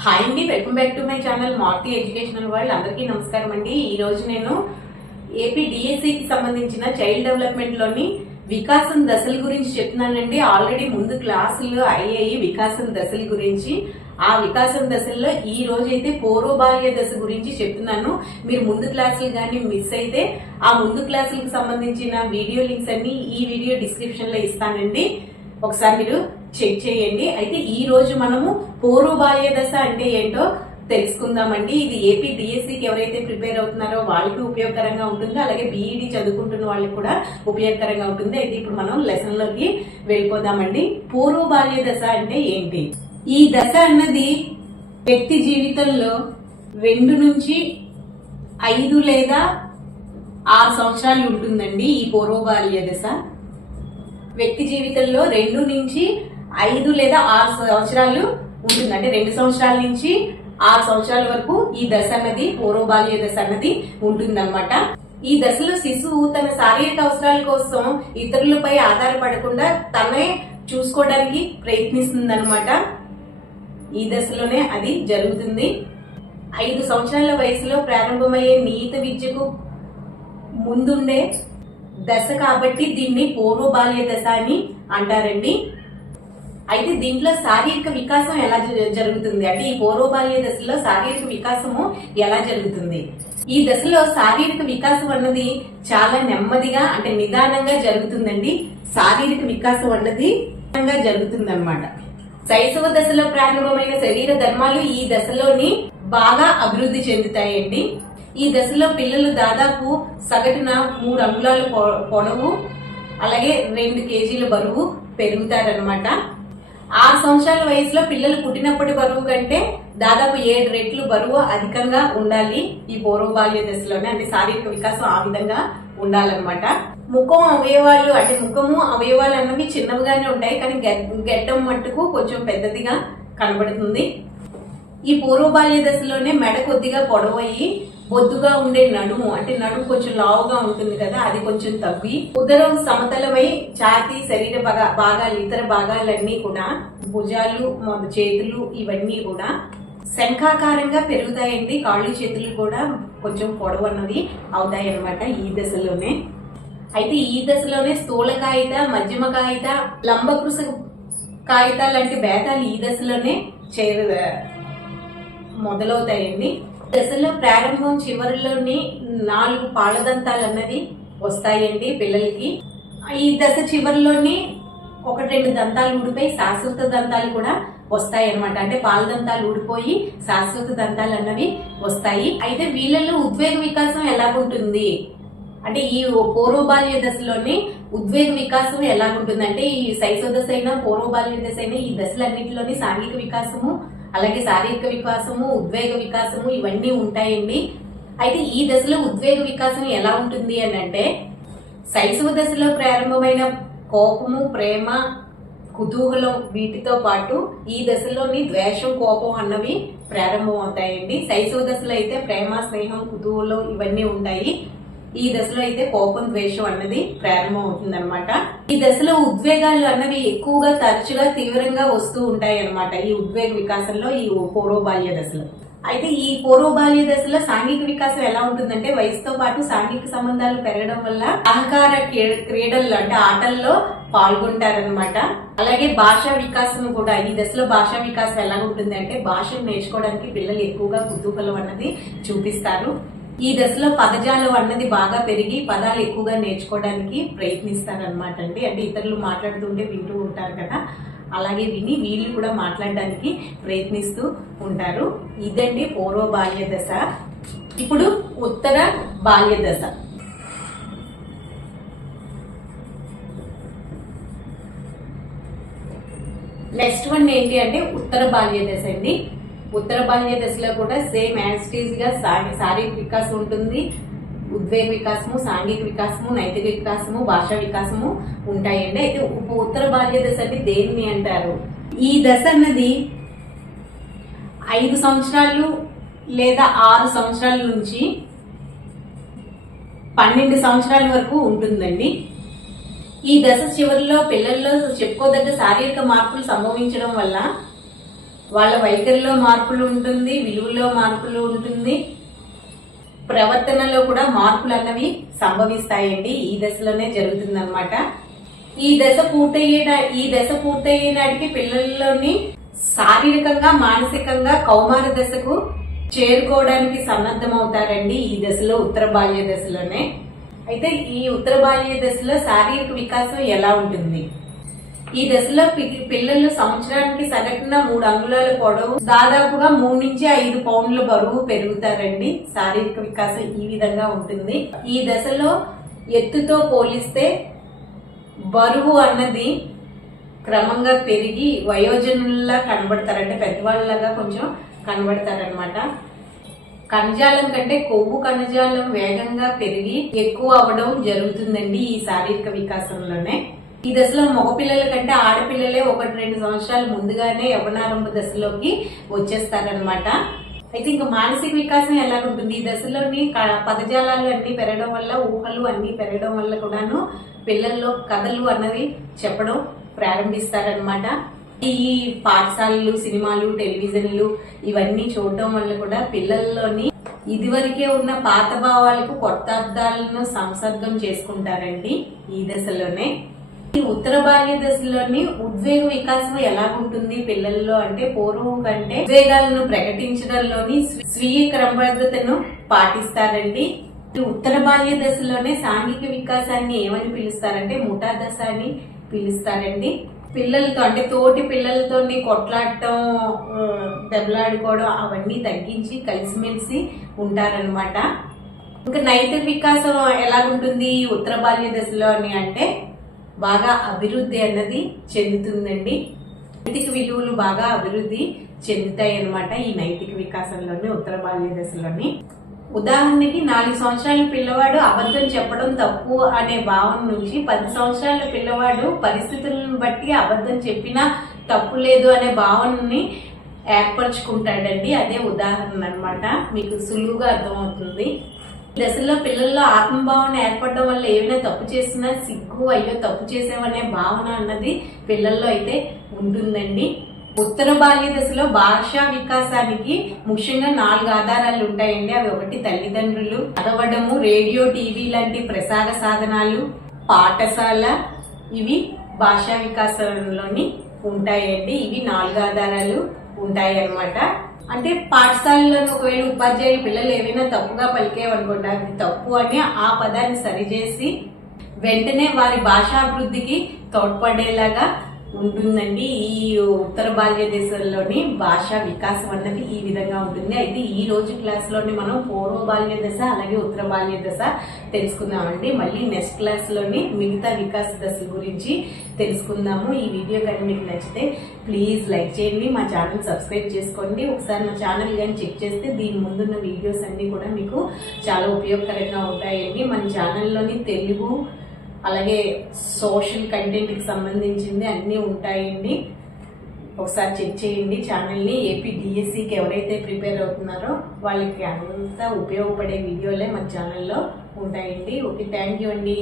Hi అండి welcome back to my channel Marthi educational world అందరికీ నమస్కారం అండి. ఈ రోజు నేను ఏపీ డిఎస్సికి సంబంధించిన చైల్డ్ డెవలప్మెంట్లోని వికాసం దశల గురించి చెప్తున్నానండి. ఆల్రెడీ ముందు క్లాసులు అయ్యాయి వికాసం దశల గురించి. ఆ వికాసం దశల్లో ఈ రోజు అయితే పూర్వబాల్య దశ గురించి చెప్తున్నాను. మీరు ముందు క్లాసులు కానీ మిస్ అయితే ఆ ముందు క్లాసులకు సంబంధించిన వీడియో లింక్స్ అన్ని ఈ వీడియో డిస్క్రిప్షన్లో ఇస్తానండి. ఒకసారి మీరు చెక్ చేయండి. అయితే ఈ రోజు మనము పూర్వబాల్య దశ అంటే ఏంటో తెలుసుకుందామండి. ఇది ఏపీ డిఎస్సికి ఎవరైతే ప్రిపేర్ అవుతున్నారో వాళ్ళకి ఉపయోగకరంగా ఉంటుంది అలాగే బీఈడి చదువుకుంటున్న వాళ్ళకి కూడా ఉపయోగకరంగా ఉంటుంది. అయితే ఇప్పుడు మనం లెసన్లోకి వెళ్ళిపోదామండి. పూర్వబాల్య దశ అంటే ఏంటి? ఈ దశ అన్నది వ్యక్తి జీవితంలో రెండు నుంచి ఐదు లేదా ఆరు సంవత్సరాలు ఉంటుందండి ఈ పూర్వబాల్య దశ. వ్యక్తి జీవితంలో రెండు నుంచి ఐదు లేదా ఆరు సంవత్సరాలు ఉంటుంది. అంటే రెండు సంవత్సరాల నుంచి ఆరు సంవత్సరాల వరకు ఈ దశ అన్నది పూర్వబాల్య దశ అన్నది ఉంటుందన్నమాట. ఈ దశలో శిశువు తన శారీరక అవసరాల కోసం ఇతరులపై ఆధారపడకుండా తనే చూసుకోవడానికి ప్రయత్నిస్తుందన్నమాట. ఈ దశలోనే అది జరుగుతుంది. ఐదు సంవత్సరాల వయసులో ప్రారంభమయ్యే నీత విద్యకు ముందుండే దశ కాబట్టి దీన్ని పూర్వ బాల్య దశ అని అంటారండి. అయితే దీంట్లో శారీరక వికాసం ఎలా జ- జరుగుతుంది? అంటే ఈ పూర్వబాల్య దశలో శారీరక వికాసము ఎలా జరుగుతుంది? ఈ దశలో శారీరక వికాసం అన్నది చాలా నెమ్మదిగా అంటే నిదానంగా జరుగుతుందండి. శారీరక వికాసం అన్నది జరుగుతుంది అనమాట శైశవ దశలో ప్రారంభమైన శరీర ధర్మాలు ఈ దశలోని బాగా అభివృద్ధి చెందుతాయండి. ఈ దశలో పిల్లలు దాదాపు సగటున మూడు అంగుళాలు పొ- పొడవు అలాగే రెండు కేజీల బరువు పెరుగుతారనమాట ఆరు సంవత్సరాల వయసులో పిల్లలు పుట్టినప్పటి బరువు కంటే దాదాపు ఏడు రెట్లు బరువు అధికంగా ఉండాలి ఈ పూర్వ బాల్య దశలోనే అంటే శారీరక వికాసం ఆ విధంగా ఉండాలన్నమాట. ముఖం అవయవాలు అంటే ముఖము అవయవాలు అన్నవి చిన్నవిగానే ఉంటాయి కానీ గె- గెడ్డం మట్టుకు కొంచెం పెద్దదిగా కనబడుతుంది. ఈ పూర్వ బాల్య దశలోనే మెడ కొద్దిగా పొడవయ్యి బొద్దుగా ఉండే నడుము అంటే నడుము కొంచెం లావుగా ఉంటుంది కదా అది కొంచెం తగ్గి ఉదరం సమతలమై ఛాతీ శరీర భాగా భాగాలు ఇతర భాగాలన్నీ కూడా భుజాలు చేతులు ఇవన్నీ కూడా శంఖాకారంగా పెరుగుతాయండి. కాళ్ళు చేతులు కూడా కొంచెం పొడవన్నవి అవుతాయన్నమాట ఈ దశలోనే. అయితే ఈ దశలోనే స్థూల కాగిత మధ్యమ కాగిత లంబకృష కాగిత లాంటి భేదాలు ఈ దశలోనే చేరు మొదలవుతాయండి. దశలో ప్రారంభం చివరిలోని నాలుగు పాలదంతాలు అన్నవి వస్తాయండి పిల్లలకి. ఈ దశ చివరిలోని ఒకటి రెండు దంతాలు ఊడిపోయి శాశ్వత దంతాలు కూడా వస్తాయి అనమాట అంటే పాలదంతాలు ఊడిపోయి శాశ్వత దంతాలు అన్నవి వస్తాయి. అయితే వీళ్ళలో ఉద్వేగ వికాసం ఎలాగుంటుంది? అంటే ఈ పూర్వబాల్య దశలోనే ఉద్వేగ వికాసం ఎలాగుంటుంది అంటే ఈ శైశవ దశ అయినా పూర్వబాల్య దశ అయినా ఈ దశలన్నింటిలోని సాంఘిక వికాసము అలాగే శారీరక వికాసము ఉద్వేగ వికాసము ఇవన్నీ ఉంటాయండి. అయితే ఈ దశలో ఉద్వేగ వికాసం ఎలా ఉంటుంది అని అంటే శైశవ దశలో ప్రారంభమైన కోపము ప్రేమ కుతూహలం వీటితో పాటు ఈ దశలోని ద్వేషం కోపం అన్నవి ప్రారంభం అవుతాయండి శైశవ దశలో అయితే ప్రేమ స్నేహం కుతూహలం ఇవన్నీ ఉంటాయి. ఈ దశలో అయితే కోపం ద్వేషం అన్నది ప్రారంభం అవుతుంది అనమాట ఈ దశలో ఉద్వేగాలు అన్నవి ఎక్కువగా తరచుగా తీవ్రంగా వస్తూ ఉంటాయి అన్నమాట ఈ ఉద్వేగ వికాసంలో ఈ పూర్వబాల్య దశలో. అయితే ఈ పూర్వబాల్య దశలో సాంఘిక వికాసం ఎలా ఉంటుందంటే వయసుతో పాటు సాంఘిక సంబంధాలు పెరగడం వల్ల అహంకార క్రీడల్లో అంటే ఆటల్లో పాల్గొంటారనమాట అలాగే భాషా వికాసం కూడా ఈ దశలో భాషా వికాసం ఎలా ఉంటుంది అంటే భాషను నేర్చుకోవడానికి పిల్లలు ఎక్కువగా కుతూహలం అన్నది చూపిస్తారు. ఈ దశలో పదజాలం అన్నది బాగా పెరిగి పదాలు ఎక్కువగా నేర్చుకోవడానికి ప్రయత్నిస్తారు అనమాట అండి. అంటే ఇతరులు మాట్లాడుతుంటే వింటూ ఉంటారు కదా. అలాగే విని వీళ్ళు కూడా మాట్లాడడానికి ప్రయత్నిస్తూ ఉంటారు. ఇదండి పూర్వ బాల్య దశ. ఇప్పుడు ఉత్తర బాల్య దశ. నెక్స్ట్ వన్ ఏంటి అంటే ఉత్తర బాల్య దశ అండి. ఉత్తర బాల్య దశలో కూడా సేమ్ యాస్టీజ్గా శారీరక వికాసం ఉంటుంది. ఉద్వేగ వికాసము సాంఘిక వికాసము నైతిక వికాసము భాషా వికాసము ఉంటాయండి. అయితే ఉత్తర బాల్య దశ అంటే దేన్ని అంటారు? ఈ దశ అన్నది ఐదు సంవత్సరాలు లేదా ఆరు సంవత్సరాల నుంచి పన్నెండు సంవత్సరాల వరకు ఉంటుందండి. ఈ దశ చివరిలో పిల్లల్లో చెప్పుకోదగ్గ శారీరక మార్పులు సంభవించడం వల్ల వాళ్ళ వైఖరిలో మార్పులు ఉంటుంది విలువలో మార్పులు ఉంటుంది. ప్రవర్తనలో కూడా మార్పులు అన్నవి సంభవిస్తాయండి. ఈ దశలోనే జరుగుతుందన్నమాట. ఈ దశ పూర్తయ్యే ఈ దశ పూర్తయ్యే నాటికి పిల్లల్లోని శారీరకంగా మానసికంగా కౌమార దశకు చేరుకోవడానికి సన్నద్ధమవుతారండి ఈ దశలో ఉత్తర బాల్య దశలోనే. అయితే ఈ ఉత్తర బాల్య దశలో శారీరక వికాసం ఎలా ఉంటుంది? ఈ దశలో పి- పిల్లలు సంవత్సరానికి సగటున మూడు అంగుళాల పొడవు దాదాపుగా మూడు నుంచి ఐదు పౌండ్ల బరువు పెరుగుతారండి. శారీరక వికాసం ఈ విధంగా ఉంటుంది. ఈ దశలో ఎత్తుతో పోలిస్తే బరువు అన్నది క్రమంగా పెరిగి వయోజనుల్లా కనబడతారంటే పెద్దవాళ్ళలాగా కొంచెం కనబడతారనమాట కణజాలం కంటే కొవ్వు కణజాలం వేగంగా పెరిగి ఎక్కువ అవ్వడం జరుగుతుందండి ఈ శారీరక వికాసంలోనే. ఈ దశలో మగపిల్లల కంటే ఆడపిల్లలే ఒకటి రెండు సంవత్సరాలు ముందుగానే యవనారంభ దశలోకి వచ్చేస్తారనమాట అయితే ఇంకా మానసిక వికాసం ఎలా ఉంటుంది ఈ దశలోని పదజాలాలు అన్ని పెరగడం వల్ల ఊహలు అన్ని పెరగడం వల్ల కూడాను పిల్లల్లో కథలు అన్నవి చెప్పడం ప్రారంభిస్తారనమాట ఈ పాఠశాలలు సినిమాలు టెలివిజన్లు ఇవన్నీ చూడటం వల్ల కూడా పిల్లల్లోని ఇదివరకే ఉన్న పాత భావాలకు కొత్త అర్థాలను సంసర్గం చేసుకుంటారండి ఈ దశలోనే. ఉత్తర బాల్య దశలోని ఉద్వేగ వికాసం ఎలా ఉంటుంది పిల్లల్లో అంటే పూర్వం కంటే ఉద్వేగాలను ప్రకటించడంలోని స్వీయ క్రమబద్ధతను పాటిస్తారండి. ఈ ఉత్తర బాల్య దశలోనే సాంఘిక వికాసాన్ని ఏమని పిలుస్తారంటే ముఠా దశ అని పిలుస్తారండి. పిల్లలతో అంటే తోటి పిల్లలతోని కొట్లాడటం దెబ్బలాడుకోవడం అవన్నీ తగ్గించి కలిసిమెలిసి ఉంటారనమాట ఇంకా నైతిక వికాసం ఎలాగుంటుంది ఈ ఉత్తర బాల్య దశలో అని అంటే బాగా అభివృద్ధి అన్నది చెందుతుందండి. నైతిక విలువలు బాగా అభివృద్ధి చెందుతాయి అన్నమాట ఈ నైతిక వికాసంలోని ఉత్తర బాల్య దశలోని ఉదాహరణకి నాలుగు సంవత్సరాల పిల్లవాడు అబద్ధం చెప్పడం తప్పు అనే భావన నుంచి పది సంవత్సరాల పిల్లవాడు పరిస్థితులను బట్టి అబద్ధం చెప్పినా తప్పు లేదు అనే భావనని ఏర్పరచుకుంటాడండి. అదే ఉదాహరణ అనమాట మీకు సులువుగా అర్థమవుతుంది. దశలో పిల్లల్లో ఆత్మభావన ఏర్పడడం వల్ల ఏమైనా తప్పు చేసినా సిగ్గు అయ్యో తప్పు చేసామనే భావన అన్నది పిల్లల్లో అయితే ఉంటుందండి. ఉత్తర బాల్య దశలో భాషా వికాసానికి ముఖ్యంగా నాలుగు ఆధారాలు ఉంటాయండి. అవి ఒకటి తల్లిదండ్రులు చదవడము రేడియో టీవీ లాంటి ప్రసార సాధనాలు పాఠశాల. ఇవి భాషా వికాసంలోని ఉంటాయండి. ఇవి నాలుగు ఆధారాలు ఉంటాయి అన్నమాట అంటే పాఠశాలలో ఒకవేళ ఉపాధ్యాయులు పిల్లలు ఏమైనా తప్పుగా పలికేవనుకోండి అది తప్పు అని ఆ పదాన్ని సరిచేసి వెంటనే వారి భాషాభివృద్ధికి తోడ్పడేలాగా ఉంటుందండి. ఈ ఉత్తర బాల్య దశలోని భాష వికాసం అన్నది ఈ విధంగా ఉంటుంది. అయితే ఈ రోజు క్లాస్లోని మనం పూర్వ బాల్య దశ అలాగే ఉత్తర బాల్య దశ తెలుసుకుందామండి. మళ్ళీ నెక్స్ట్ క్లాస్లోని మిగతా వికాస దశల గురించి తెలుసుకుందాము. ఈ వీడియో కానీ మీకు నచ్చితే ప్లీజ్ లైక్ చేయండి మా ఛానల్ సబ్స్క్రైబ్ చేసుకోండి. ఒకసారి మా ఛానల్ కానీ చెక్ చేస్తే దీని ముందున్న వీడియోస్ అన్ని కూడా మీకు చాలా ఉపయోగకరంగా ఉంటాయండి. మన ఛానల్లోని తెలుగు అలాగే సోషల్ కంటెంట్కి సంబంధించింది అన్నీ ఉంటాయండి. ఒకసారి చెక్ చేయండి. ఛానల్ని ఏపీ డిఎస్సికి ఎవరైతే ప్రిపేర్ అవుతున్నారో వాళ్ళకి అంతా ఉపయోగపడే వీడియోలే మన ఛానల్లో ఉంటాయండి. ఓకే థ్యాంక్ యూ అండి.